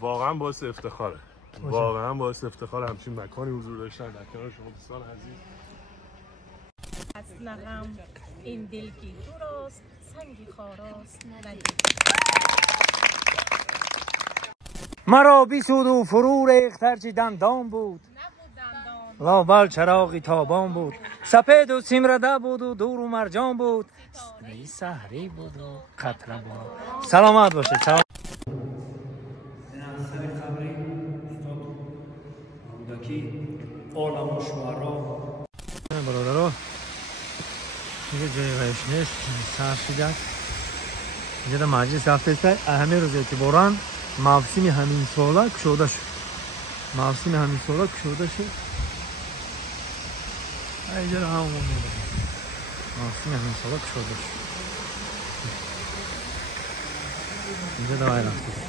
واقعا باعث افتخاره. واقعا باعث افتخار همچین مکانی حضور داشتن در کنار شما دوستان عزیز. اصلا هم این دل که تو راست سنگی خاراست ندید. مرا بیسود و فرو ریخت هرچی دندان بود، لاول چراغی تابان بود، سپید و سیمرده بود و دور و مرجان بود، سحری بود و قطره بود. سلامت باشید. سلام. عالم و شعرا برادرها اینجا جای غیش نیست، سر شده اینجا در مجلس هفته است. همه روز اعتبارا موسم همین ساله کشوده شد. موسم همین ساله کشوده شد. اینجا همون موسم همین ساله کشوده شد. اینجا دوای رفته است.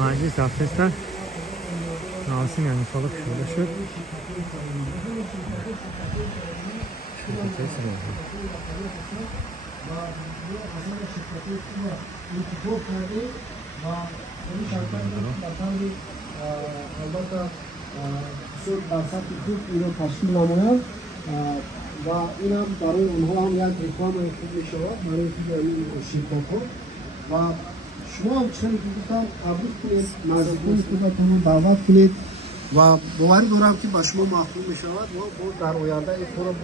مجلس هفته است. موسم همین ساله کشوده شد. البته صد درصد خوب اینو تشکیل نماید و این هم برای اونها هم یک اقدام خوب می شود برای این شرکت ها و شما هم چنین که گفتم قبول کنید، نزدیکان خودتون رو دعوت کنید و باور دارم که به شما محبوب می شود و در آینده این کار رو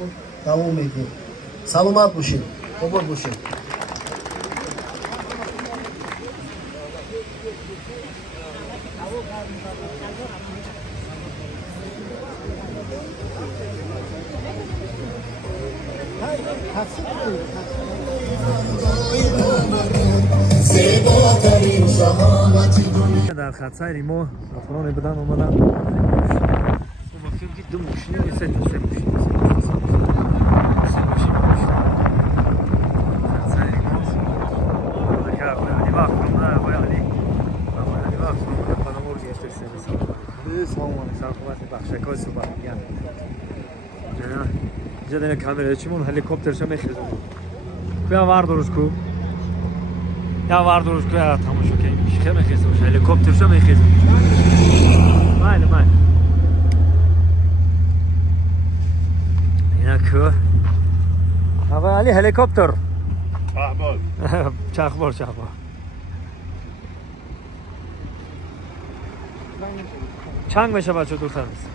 دوام میدیم. سلامت باشید. قبول باشید. در خط سیری ما افران بدن اومدن ما فیلم دید دو ماشینی و سه ماشینی اینجا در کامره چیمون هلیکوپترش میخیزم بیا ور درست کو یا ور درست کو یا تماشا کنیم میشه میخیزم هلیکوپترش میخیزم بله بله اینا کو آقا علی هلیکوپتر احبال چخبار چنگ میشه بچه دورتر میشه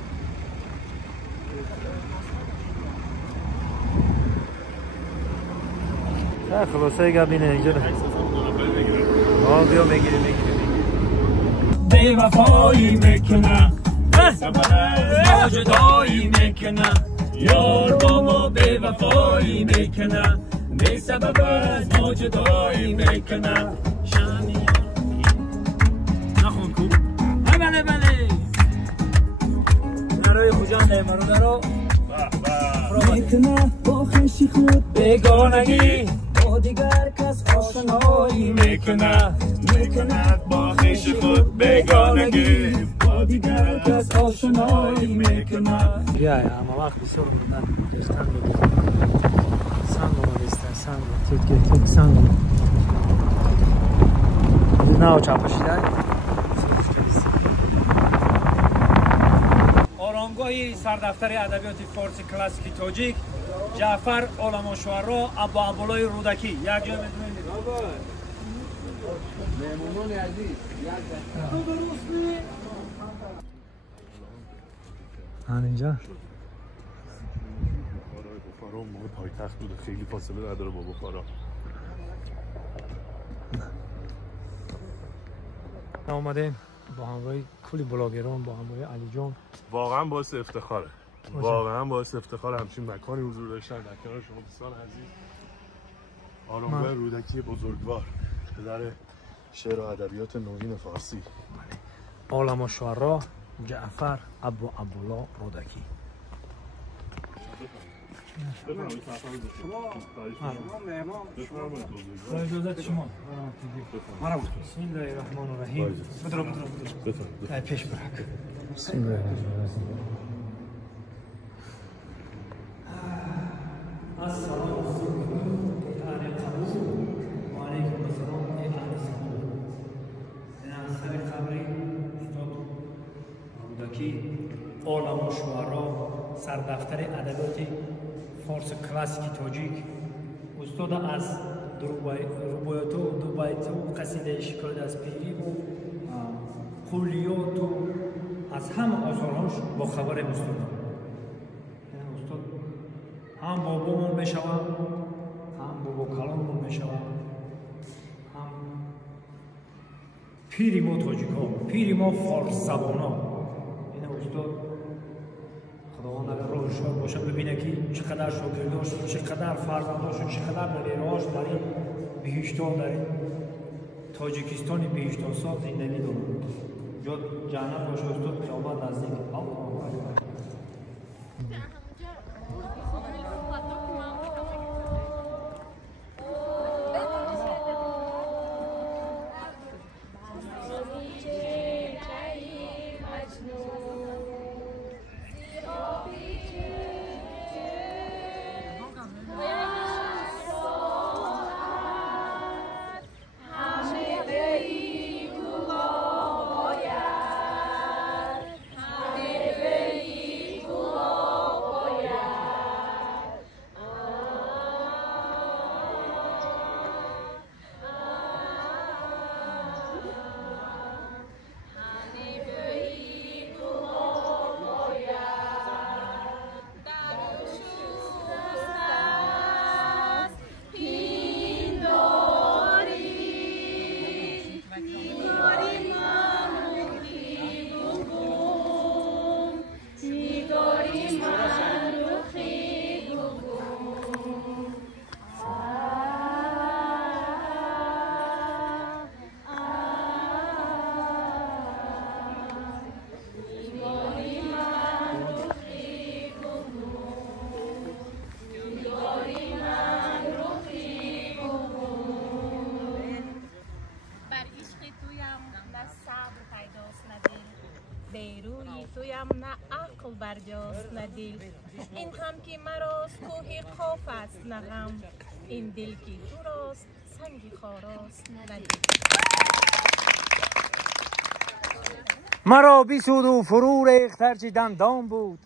خلاصه گبینه اینجا بیا میگیریم بی وفایی میکنه سبب ما جدایی میکنه یار با ما بی وفایی میکنه بی سبب از ما جدایی میکنه شمی نخون کو بله نروی خوجان دیمارو درو میکنه با خشی خود بگانگی با دیگر کس آشنایی میکنه با خیش خود بگانگی با دیگر کس آشنایی میکنه بیا اما وقت بسیار مدن سنگ رو سنگ نه چاپشیدن آرامگاهی سردفتر ادبیات فارسی کلاسیکی تاجیک جعفر عالم شعرا ابا عبدالله رودکی یک جای میتونید مهمونان عزیز اینجا بخارا موقع پایتخت بوده خیلی فاصله نداره با بخارا. اومدیم با همراه کلی بلاگران با همراه علی جان. واقعا باعث افتخاره. واقعا باعث افتخار همچین مکانی حضور داشتن در کنار شما دوستان عزیز. آرامگاه رودکی بزرگوار پدر شعر و ادبیات نوین فارسی. عالم شعرا جعفر ابو عبدالله رودکی. اجازت شما بسم الله الرحمن الرحیم. بدرو پیش برک. بسم الله الرحمن الرحیم. السلام علیکم و علیکم السلام. رودکی عالم و شعرا سردفتر ادبیات فارس کلاسیک تاجیک استاد از روبایات و دو بیت و قصیده شکایت از پیری و کلیات و از همه آثارهاش با خبر استاد هم بابامون میشوم هم بابا کلاممون میشوم هم پیری ما تاجیک ها پیری ما فارس زبان ها این استاد خداوند اگر راهش باشه ببینه که چقدر شاگرداش و چقدر فرزنداش و چقدر نویراش در این بهشت‌ها در این تاجیکستان بهشت‌ها سال زندگی دارن جا جنت باشه استاد قیامت نزدیک الله اکبر. بیروی تویم نه عقل برجاست نه دل این هم که مراست کوه خوف است نه غم این دل که تو راست سنگ خاراست نه دل مرا بیسود و فرو ریخت هرچی دندان بود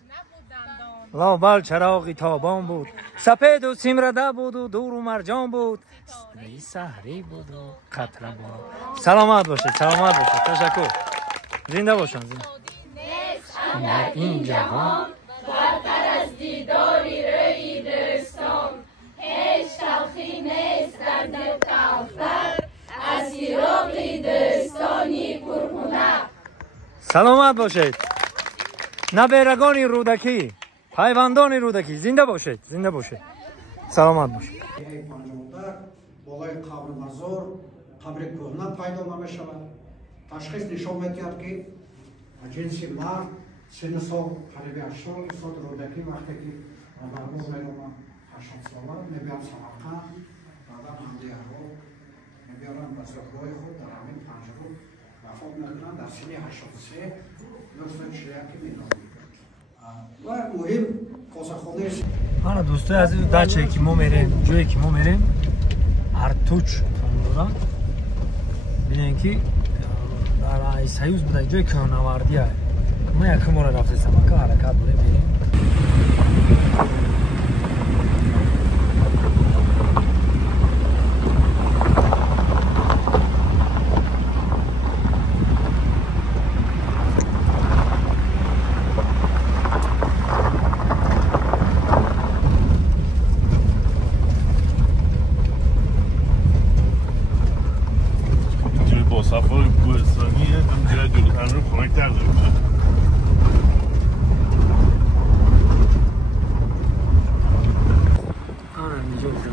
لابل چراغی تابان بود سپید و سیمرده بود و دور و مرجان بود سحری بود و قطره بود. سلامت باشید سلامت باشید تشکر زنده باشن زنده در این جهان برتر از دیداری روی دوستان هیچ تلخی نیست در دل تلختر از فراق دوستانی پرخونه. سلامت باشید نبیرگان رودکی پیوندان رودکی زنده باشید زنده باشید سلامت باشید. بالای قبر مزار قبر کهنه پیدا نمیشود تشخیص نشان میدهد که جنس مرد سن سال قریب 80 سال رودکی وقتی که مرموز میدونم 80 ساله میبیان سمرقند بعدا همدیگر رو میبیارن به زهرهای خود در همین پنجره وفات میکنن در سن 83 دوستان شیعه میدونم و مهم کاسخانه است. آره دوستای عزیز دچه که ما میریم جایی که ما میریم ارتوچ تاندورا ببینید که در ای سیوز بوده جای کوهنوردی است. ما یکم ما رفته سمکه حرکت بودیم بریم. سفر کوهستانیه همینجوری جلوتر رو خنک‌تر داره. آره اینجا بودم.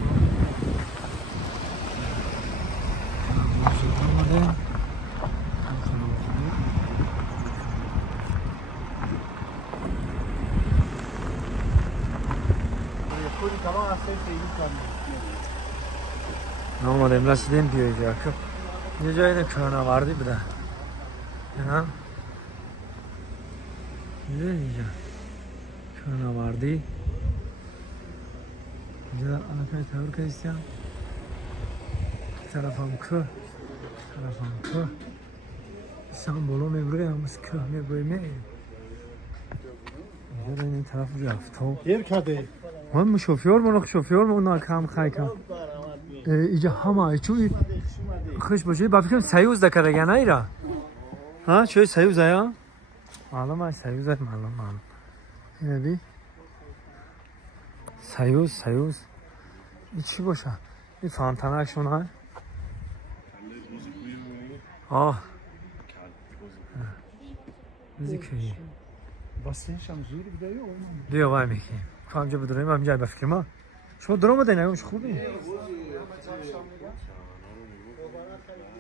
آمدیم رسیدیم بیایی جاکب یه جایی کوهنوردی بوده نه اینجا کوهنوردی اینجا الان تور کردیم طرفم کوه طرفم کوه سام بالا میبره همس کوه میبره این طرف رفت یر کده من شوفیور مون کم خیکم اینجا همه چوی خوش باشه با فکرم سیوز دکرگه نیره ها چوی سیوز ها معلوم های سیوز های معلوم اینه بی سیوز این چی باشه این فانتانک شون های ذکری باستنش هم زوری بده یا دیگه وای میکنیم فهم جا بدونیم هم جای بفکر ما شما درام بده نگمش خوبی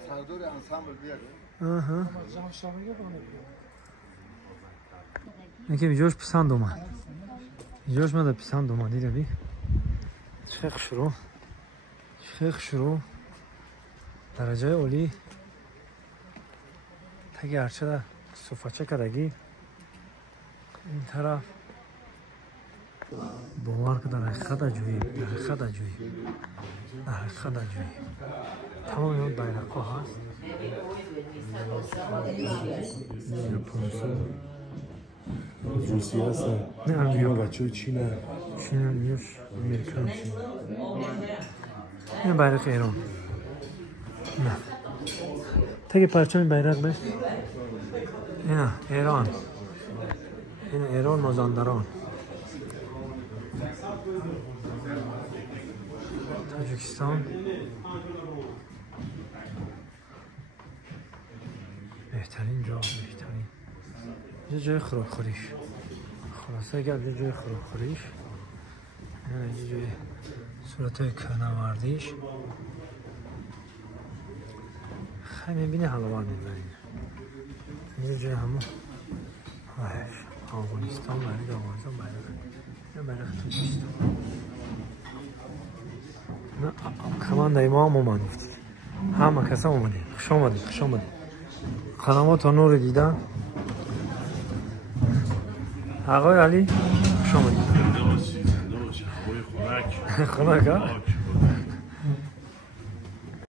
سردور انسامبل بیاد اینکه ویجوش پسند اومد ویجوش من پسند اومد دیده بی شخ شروع درجه اولی تگه هرچه در صفحه کدگی این طرف باور که در حقیقت جویی تمام این بیرق ها هست روسیه هستن نه امریکا بچه چینه نیوش امریکا این بیرق ایران نه تگه پرچم بیرق بست اینه ایران این ایران مازندران تاجیکستان بهترین یه جای خوراکخوریش خلاصه اگر یه جای خوراکخوریش یه جای صورتهای کناوردیش خیلی میبینی حلوان میبرین یه جای همون افغانستان برای افغانستان برای تاجیکستان نه کمان دایما هم اومد همه کسا اومده خوش آمدید خدمات تا نور دیدن آقای علی خوش آمدید خنک ها